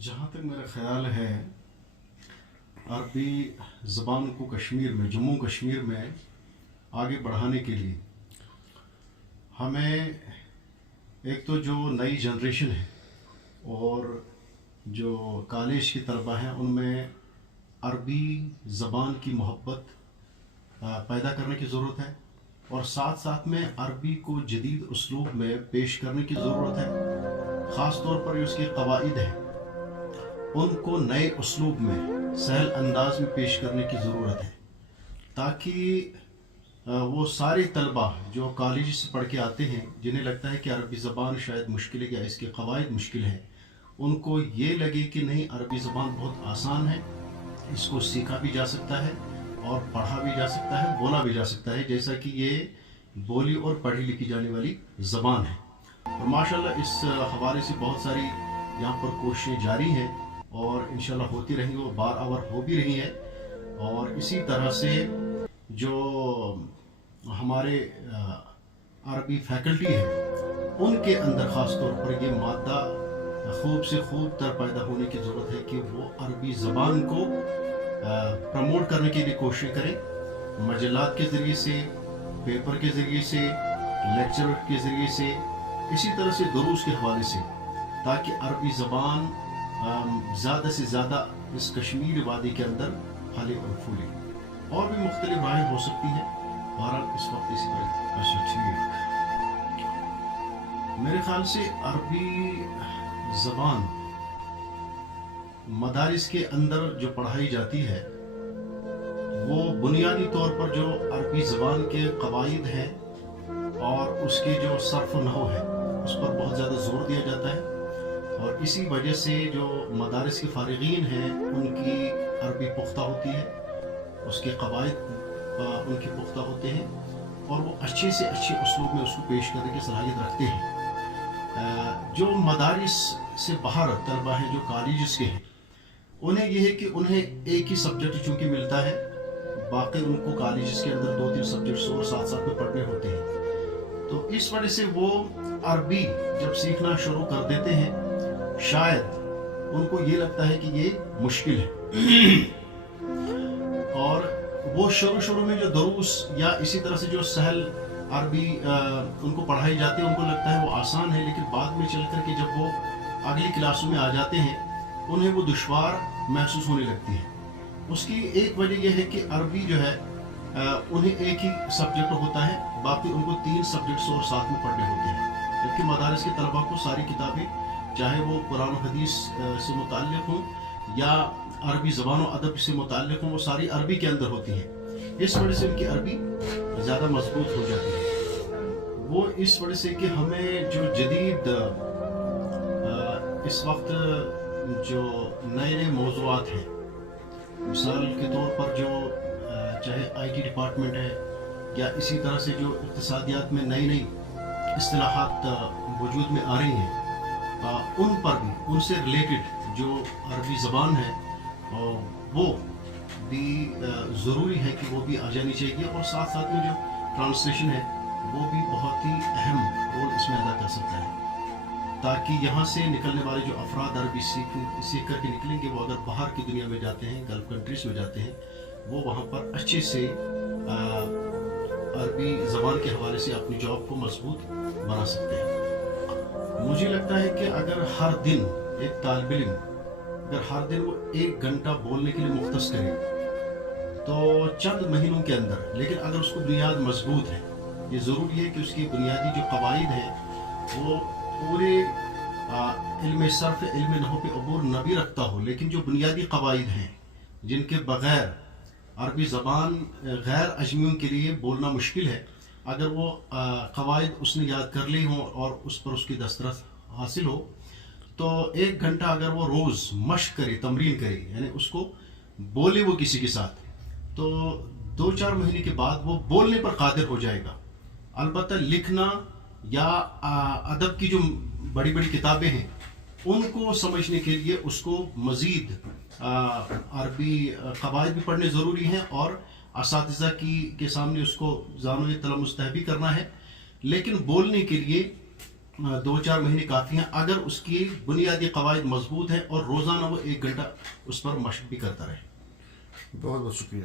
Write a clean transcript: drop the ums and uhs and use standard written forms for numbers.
जहाँ तक मेरा ख़्याल है, अरबी ज़बान को कश्मीर में, जम्मू कश्मीर में आगे बढ़ाने के लिए हमें एक तो जो नई जनरेशन है और जो कॉलेज की तलबा हैं उनमें अरबी ज़बान की मोहब्बत पैदा करने की ज़रूरत है, और साथ साथ में अरबी को जदीद उसलूब में पेश करने की ज़रूरत है। ख़ास तौर पर उसके कवाइद हैं उनको नए उसलूब में सहल अंदाज में पेश करने की ज़रूरत है, ताकि वो सारे तलबा जो कॉलेज से पढ़ के आते हैं जिन्हें लगता है कि अरबी ज़बान शायद मुश्किल है या इसके कवाइद मुश्किल है, उनको ये लगे कि नहीं, अरबी ज़बान बहुत आसान है, इसको सीखा भी जा सकता है और पढ़ा भी जा सकता है, बोला भी जा सकता है, जैसा कि ये बोली और पढ़ी लिखी जाने वाली ज़बान है। और माशाल्लाह इस हवाले से बहुत सारी यहाँ पर कोशिशें जारी हैं और इंशाल्लाह होती रहेंगी, वो बार आवर हो भी रही है। और इसी तरह से जो हमारे अरबी फैकल्टी है उनके अंदर ख़ास तौर पर ये मादा खूब से खूब तर पैदा होने की ज़रूरत है कि वो अरबी ज़बान को प्रमोट करने की भी कोशिश करें, मजल्लात के ज़रिए से, पेपर के ज़रिए से, लेक्चर के ज़रिए से, इसी तरह से दुरूस के हवाले से, ताकि अरबी ज़बान ज़्यादा से ज़्यादा इस कश्मीर वादी के अंदर फले और फूले। और भी मुख्तलिफ राहें हो सकती हैं, बहरहाल इस वक्त इसी पर। अच्छा ठीक, मेरे ख्याल से अरबी ज़बान मदारिस के अंदर जो पढ़ाई जाती है वो बुनियादी तौर पर जो अरबी ज़बान के कवाइद हैं और उसके जो सर्फ नहव है उस पर बहुत ज़्यादा ज़ोर दिया जाता है, और इसी वजह से जो मदारिस के फ़ारिगीन हैं उनकी अरबी पुख्ता होती है, उसके कवाइद उनके पुख्ता होते हैं और वो अच्छे से अच्छे उसलूब में उसको पेश करने की सलाहियत रखते हैं। जो मदारिस से बाहर तलबा हैं, जो कॉलेजेस के हैं, उन्हें यह है कि उन्हें एक ही सब्जेक्ट चूँकि मिलता है, बाकी उनको कॉलेजेस के अंदर 2-3 सब्जेक्ट्स और साथ साथ में पढ़ने होते हैं, तो इस वजह से वो अरबी जब सीखना शुरू कर देते हैं शायद उनको ये लगता है कि ये मुश्किल है और वो शुरू में जो दुरूस या इसी तरह से जो सहल अरबी उनको पढ़ाई जाती है उनको लगता है वो आसान है, लेकिन बाद में चल कर के जब वो अगली क्लासों में आ जाते हैं उन्हें वो दुश्वार महसूस होने लगती है। उसकी एक वजह यह है कि अरबी जो है उन्हें एक ही सब्जेक्ट होता है, बाकी उनको 3 सब्जेक्ट्स और साथ में पढ़ने होते हैं, जबकि मदारिस के तलबा को सारी किताबें चाहे वो कुरान हदीस से मुताल्लिक़ हों या अरबी ज़बान और अदब से मुताल्लिक़ हों, वो सारी अरबी के अंदर होती हैं। इस वजह से उनकी अरबी ज़्यादा मजबूत हो जाती है। वो इस वजह से कि हमें जो जदीद इस वक्त जो नए मौज़ूआत हैं, मिसाल के तौर पर जो चाहे IT डिपार्टमेंट है या इसी तरह से जो इक़्तिसादियात में नई इस्तिलाहात वजूद में आ रही हैं, उन पर भी उनसे रिलेटेड जो अरबी ज़बान है वो भी ज़रूरी है कि वो भी आ जानी चाहिए, और साथ साथ में जो ट्रांसलेशन है वो भी बहुत ही अहम रोल इसमें अदा कर सकता है, ताकि यहाँ से निकलने वाले जो अफराद अरबी सीख करके निकलेंगे, वो अगर बाहर की दुनिया में जाते हैं, गल्फ़ कंट्रीज़ में जाते हैं, वो वहाँ पर अच्छे से अरबी ज़बान के हवाले से अपनी जॉब को मजबूत बना सकते हैं। मुझे लगता है कि अगर हर दिन एक तालिब इल्म अगर हर दिन वो 1 घंटा बोलने के लिए मुख्तस करे तो चंद महीनों के अंदर, लेकिन अगर उसको बुनियाद मजबूत है, ये ज़रूरी है कि उसकी बुनियादी जो कवाइद हैं वो पूरे इल्म सर्फ, इल्म नहव पे अबूर न भी रखता हो, लेकिन जो बुनियादी कवाइद हैं जिनके बग़ैर अरबी ज़बान गैर अजमियों के लिए बोलना मुश्किल है, अगर वो कवाइद उसने याद कर ली हो और उस पर उसकी दस्तरस हासिल हो, तो 1 घंटा अगर वो रोज़ मश्क करे, तमरीन करे, यानी उसको बोले वो किसी के साथ, तो 2-4 महीने के बाद वो बोलने पर कादिर हो जाएगा। अलबत्ता लिखना या अदब की जो बड़ी बड़ी किताबें हैं उनको समझने के लिए उसको मज़ीद अरबी कवाइद भी पढ़ने ज़रूरी हैं और असातिज़ा के सामने उसको ज़ानो तलमुस्तहबी करना है, लेकिन बोलने के लिए 2-4 مہینے کافی ہیں اگر اس کی بنیادی قواعد مضبوط ہیں اور روزانہ وہ 1 گھنٹہ اس پر مشق بھی کرتا رہے. بہت بہت شکریہ.